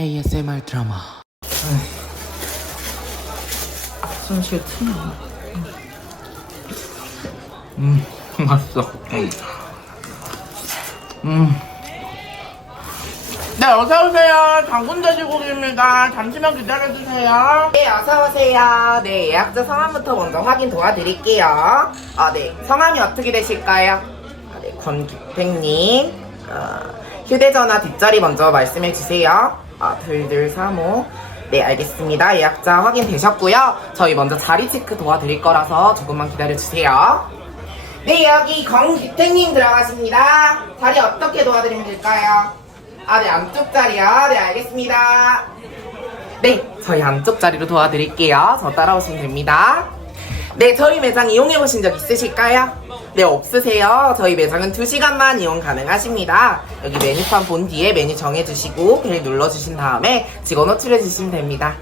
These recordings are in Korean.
ASMR 드라마 손실 틈이 음 맛있어 음 네, 어서오세요. 당근 돼지고기입니다. 잠시만 기다려주세요. 네, 어서오세요. 네, 예약자 성함부터 먼저 확인 도와드릴게요. 아, 네. 성함이 어떻게 되실까요? 아, 네, 권기택님. 아, 휴대전화 뒷자리 먼저 말씀해주세요. 아, 들들사모. 네, 알겠습니다. 예약자 확인되셨고요. 저희 먼저 자리 체크 도와드릴 거라서 조금만 기다려주세요. 네, 여기 권기택님 들어가십니다. 자리 어떻게 도와드리면 될까요? 아, 네, 안쪽 자리요. 네, 알겠습니다. 네, 저희 안쪽 자리로 도와드릴게요. 저 따라오시면 됩니다. 네, 저희 매장 이용해 보신 적 있으실까요? 네, 없으세요. 저희 매장은 2시간만 이용 가능하십니다. 여기 메뉴판 본 뒤에 메뉴 정해주시고 벨 눌러주신 다음에 직원 호출해 주시면 됩니다.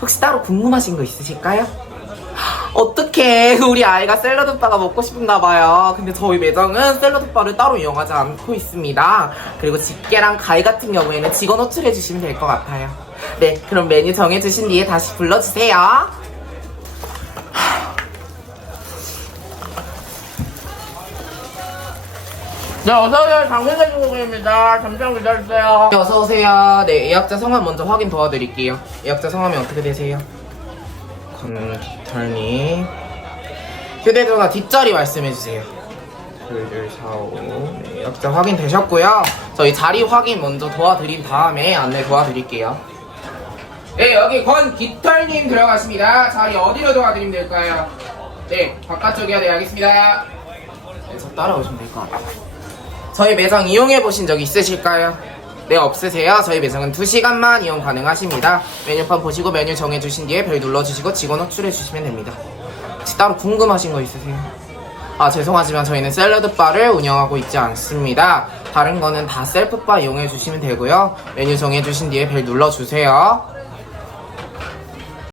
혹시 따로 궁금하신 거 있으실까요? 어떻게 우리 아이가 샐러드바가 먹고 싶은가 봐요. 근데 저희 매장은 샐러드바를 따로 이용하지 않고 있습니다. 그리고 집게랑 가위 같은 경우에는 직원 호출해 주시면 될 것 같아요. 네, 그럼 메뉴 정해 주신 뒤에 다시 불러주세요. 네, 어서오세요. 장군대주국입니다. 잠시만 기다려주세요. 네, 어서오세요. 네, 예약자 성함 먼저 확인 도와드릴게요. 예약자 성함이 어떻게 되세요? 권기털님 휴대전화 뒷자리 말씀해주세요 2245 네, 예약자 확인 되셨고요 저희 자리 확인 먼저 도와드린 다음에 안내 도와드릴게요 네 여기 권기털님 들어가십니다 자리 어디로 도와드리면 될까요? 네 바깥쪽이요 네 알겠습니다 네, 저 따라오시면 될 것 같아요 저희 매장 이용해 보신 적 있으실까요? 네 없으세요? 저희 매장은 2시간만 이용 가능하십니다 메뉴판 보시고 메뉴 정해주신 뒤에 별 눌러주시고 직원 호출해 주시면 됩니다 혹시 따로 궁금하신 거 있으세요? 아 죄송하지만 저희는 샐러드 바를 운영하고 있지 않습니다 다른 거는 다 셀프 바 이용해 주시면 되고요 메뉴 정해주신 뒤에 별 눌러주세요